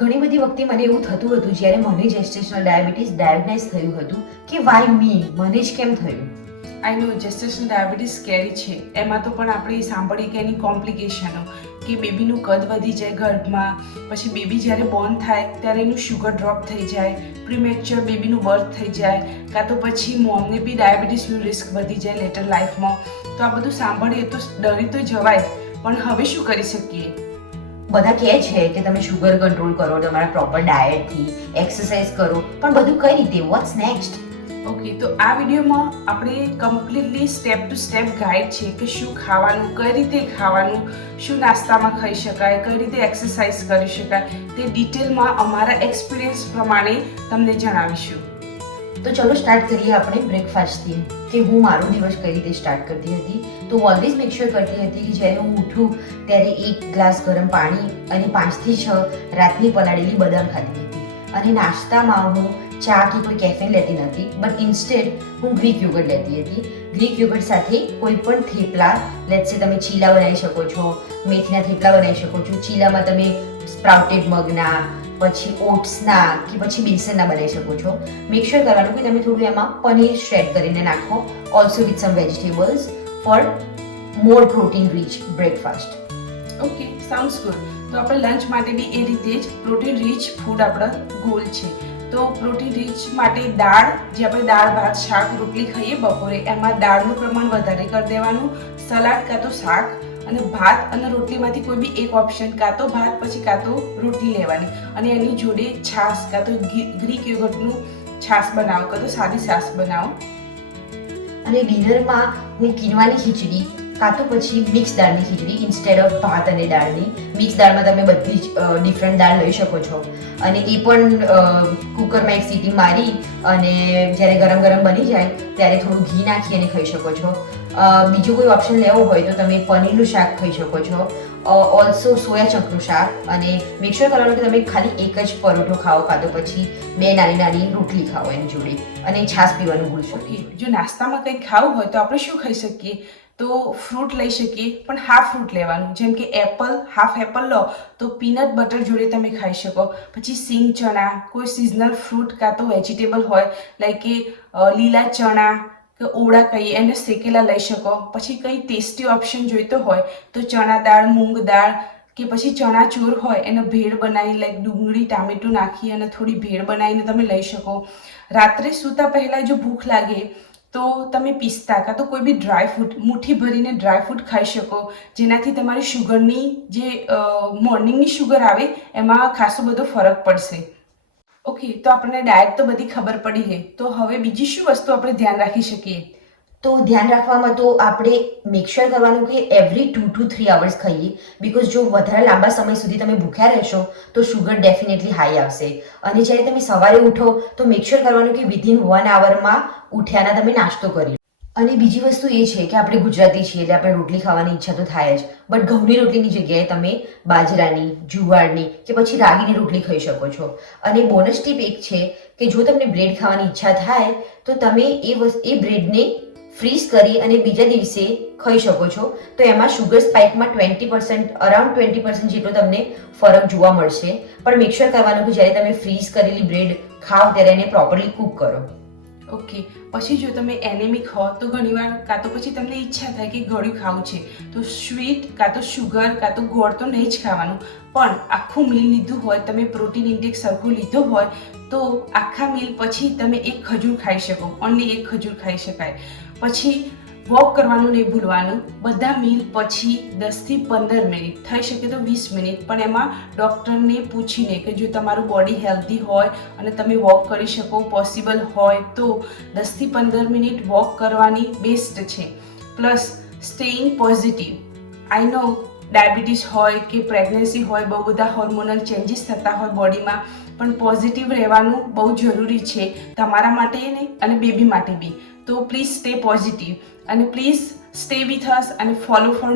ઘણી બધી વખતે મને એવું થતું હતું જ્યારે મને જેસ્ટેશનલ ડાયાબિટીસ ડાયગ્નોઝ થયું હતું કે વાય મી, મને જ કેમ થયું. આઈ નો જેસ્ટેશનલ ડાયાબિટીસ સ્કેરી છે. એમાં તો પણ આપણે સાંભળીએ કે એની કોમ્પ્લિકેશનો કે બેબીનું કદ વધી જાય ગર્ભમાં, પછી બેબી જ્યારે બોર્ન થાય ત્યારે એનું શુગર ડ્રોપ થઈ જાય, પ્રીમેચ્યોર બેબીનું બર્થ થઈ જાય, કાં તો પછી મોમને બી ડાયાબિટીસનું રિસ્ક વધી જાય લેટર લાઈફમાં. તો આ બધું સાંભળીએ તો ડરી તો જવાય જ, પણ હવે શું કરી શકીએ? બધા કહે છે કે તમે શુગર કંટ્રોલ કરો તમારા પ્રોપર ડાયટથી, એક્સરસાઇઝ કરો, પણ બધું કઈ રીતે? Watts next? ઓકે, તો આ વિડીયોમાં આપણે completely step to step guide છે કે શું ખાવાનું, કઈ રીતે ખાવાનું, શું નાસ્તામાં ખાઈ શકાય, કઈ રીતે એક્સરસાઇઝ કરી શકાય, તે ડિટેલમાં અમારા એક્સપિરિયન્સ પ્રમાણે તમને જણાવીશું. તો ચલો સ્ટાર્ટ કરીએ આપણે બ્રેકફાસ્ટથી, કે હું મારો દિવસ કઈ રીતે સ્ટાર્ટ કરતી હતી. તો ઓલવેઝ મેક શ્યોર કરતી હતી કે જ્યારે હું ઉઠું ત્યારે 1 ગ્લાસ ગરમ પાણી અને 5 થી 6 રાતની પલાળેલી બદામ ખાતી હતી. અને નાસ્તામાં હું ચા કે કોઈ કેફીન લેતી નથી, બટ ઇન્સ્ટેડ હું ગ્રીક યોગર્ટ લેતી હતી. ગ્રીક યોગર્ટ સાથે કોઈ પણ થેપલા, લેટ્સ સે તમે ચીલા બનાવી શકો છો, મેથીના થેપલા બનાવી શકો છો. ચીલામાં તમે સ્પ્રાઉટેડ મગના, પછી ઓટ્સના કે પછી બેસનના બનાવી શકો છો. મેક શ્યોર કરવાનું કે તમે થોડું એમાં પનીર શ્રેડ કરીને નાખો, also with some vegetables for more protein rich breakfast. Okay, sounds good. તો આપણે લંચ માટે બી એ રીતે જ પ્રોટીન રીચ ફૂડ આપણા ગોલ છે. તો પ્રોટીન રીચ માટે દાળ, જે આપણે દાળ ભાત શાક રોટલી ખાઈએ બપોરે, એમાં દાળનું પ્રમાણ વધારે કરી દેવાનું. સલાડ કાં તો શાક, અને ભાત અને રોટલીમાંથી કોઈ બી એક ઓપ્શન, કાં તો ભાત પછી કાં તો રોટલી લેવાની. અને એની જોડે છાશ, કાં તો ગ્રીક યોગર્ટનું છાશ બનાવો, કાં તો સાદી છાશ બનાવો. અને ડિનરમાં હું કિનવાની ખીચડી કાં તો પછી મિક્સ દાળની ખીચડી ઇન્સ્ટેડ ઓફ ભાત અને દાળની. મિક્સ દાળમાં તમે બધી જ ડિફરન્ટ દાળ લઈ શકો છો, અને એ પણ કુકરમાં એક સીટી મારી અને જ્યારે ગરમ ગરમ બની જાય ત્યારે થોડું ઘી નાખી અને ખાઈ શકો છો. બીજો કોઈ ઓપ્શન લેવો હોય તો તમે પનીરનું શાક ખાઈ શકો છો, ઓલ્સો સોયા ચંકનું શાક. અને મેક શ્યોર કરવાનું કે તમે ખાલી એક જ પરોઠો ખાઓ કાં તો પછી 2 નાની નાની રોટલી ખાઓ એની જોડે, અને છાશ પીવાનું ભૂલશો. ઓકે, જો નાસ્તામાં કંઈ ખાવું હોય તો આપણે શું ખાઈ શકીએ? તો ફ્રૂટ લઈ શકીએ, પણ હાફ ફ્રૂટ લેવાનું. જેમ કે એપલ, હાફ એપલ લો તો પીનટ બટર જોડે તમે ખાઈ શકો. પછી સિંગ ચણા, કોઈ સિઝનલ ફ્રૂટ કાં તો વેજીટેબલ હોય લાઈક કે લીલા ચણા કે ઓળા કહીએ એને શેકેલા લઈ શકો. પછી કંઈ ટેસ્ટી ઓપ્શન જોઈતો હોય તો ચણા દાળ, મૂંગ દાળ કે પછી ચણાચૂર હોય એને ભેળ બનાવી, લાઈક ડુંગળી ટામેટું નાખી અને થોડી ભેળ બનાવીને તમે લઈ શકો. રાત્રે સૂતા પહેલાં જો ભૂખ લાગે તો તમે પિસ્તા કાં તો કોઈ બી ડ્રાય ફ્રૂટ, મુઠ્ઠી ભરીને ડ્રાય ફ્રૂટ ખાઈ શકો, જેનાથી તમારી શુગરની જે મોર્નિંગની શુગર આવે એમાં ખાસો બધો ફરક પડશે. ઓકે, તો આપણને ડાયટ તો બધી ખબર પડી છે, તો હવે બીજી શું વસ્તુ આપણે ધ્યાન રાખી શકીએ? તો ધ્યાન રાખવામાં તો આપણે મેક શ્યોર કરવાનું કે એવરી 2 to 3 અવર્સ ખાઈએ. બિકોઝ જો વધારે લાંબા સમય સુધી તમે ભૂખ્યા રહેશો તો શુગર ડેફિનેટલી હાઈ આવશે. અને જ્યારે તમે સવારે ઉઠો તો મેક શ્યોર કરવાનું કે વિધિન 1 આવરમાં ઉઠ્યાના તમે નાસ્તો કરી. અને બીજી વસ્તુ એ છે કે આપણે ગુજરાતી છીએ એટલે આપણે રોટલી ખાવાની ઈચ્છા તો થાય જ, બટ ઘઉંની રોટલીની જગ્યાએ તમે બાજરાની, જુવારની કે પછી રાગીની રોટલી ખાઈ શકો છો. અને બોનસ ટીપ એક છે કે જો તમને બ્રેડ ખાવાની ઈચ્છા થાય તો તમે એ બ્રેડને ફ્રીઝ કરી અને બીજા દિવસે ખાઈ શકો છો. તો એમાં શુગર સ્પાઇકમાં 20%, અરાઉન્ડ 20% જેટલો તમને ફરક જોવા મળશે. પણ મેક શ્યોર કરવાનું કે જ્યારે તમે ફ્રીઝ કરેલી બ્રેડ ખાઓ ત્યારે એને પ્રોપરલી કૂક કરો. ઓકે, પછી જો તમે એનેમિક હો તો ઘણીવાર કાં તો પછી તમને ઈચ્છા થાય કે ગળ્યું ખાવું છે, તો સ્વીટ કાં તો શુગર કાં તો ગોળ તો નહીં જ ખાવાનું. પણ આખું મીલ લીધું હોય, તમે પ્રોટીન ઇન્ટેક સરખું લીધો હોય તો આખા મીલ પછી તમે એક ખજૂર ખાઈ શકો, ઓનલી એક ખજૂર ખાઈ શકાય. પછી વોક કરવાનું નહીં ભૂલવાનું. બધા મીલ પછી 10 થી 15 મિનિટ, થઈ શકે તો 20 મિનિટ, પણ એમાં ડૉક્ટરને પૂછીને કે જો તમારું બોડી હેલ્ધી હોય અને તમે વોક કરી શકો, પોસિબલ હોય તો 10 થી 15 મિનિટ વોક કરવાની બેસ્ટ છે. Plus staying positive. આઈ નો ડાયાબિટીસ હોય કે પ્રેગ્નન્સી હોય, બહુ બધા હોર્મોનલ ચેન્જીસ થતા હોય બોડીમાં, પણ પોઝિટિવ રહેવાનું બહુ જરૂરી છે તમારા માટે નહીં અને બેબી માટે બી. તો પ્લીઝ સ્ટે પોઝિટિવ અને પ્લીઝ સ્ટે વિથ અસ અને ફોલો ફોર